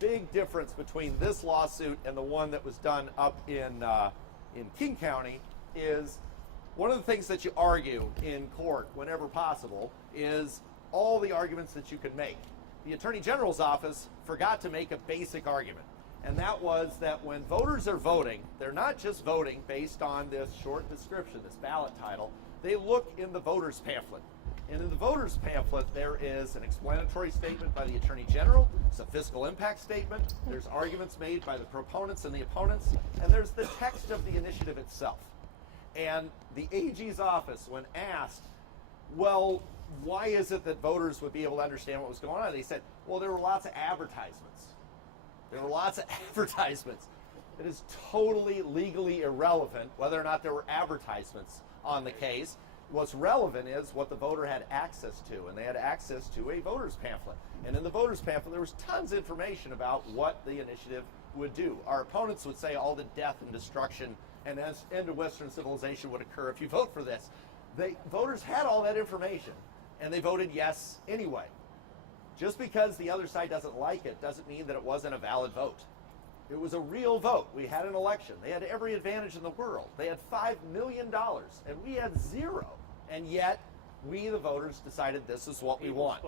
big difference between this lawsuit and the one that was done up in King County is one of the things that you argue in court whenever possible is all the arguments that you can make. The Attorney General's office forgot to make a basic argument, and that was that when voters are voting, they're not just voting based on this short description, this ballot title. They look in the voter's pamphlet. And in the voter's pamphlet, there is an explanatory statement by the Attorney General. It's a fiscal impact statement. There's arguments made by the proponents and the opponents. And there's the text of the initiative itself. And the AG's office, when asked, well, why is it that voters would be able to understand what was going on? They said, well, there were lots of advertisements. There were lots of advertisements. It is totally legally irrelevant whether or not there were advertisements on the case. What's relevant is what the voter had access to, and they had access to a voter's pamphlet. And in the voter's pamphlet, there was tons of information about what the initiative would do. Our opponents would say all the death and destruction and end of Western civilization would occur if you vote for this. Voters had all that information, and they voted yes anyway. Just because the other side doesn't like it doesn't mean that it wasn't a valid vote. It was a real vote. We had an election. They had every advantage in the world. They had $5 million, and we had zero. And yet, we, the voters, decided this is what we want.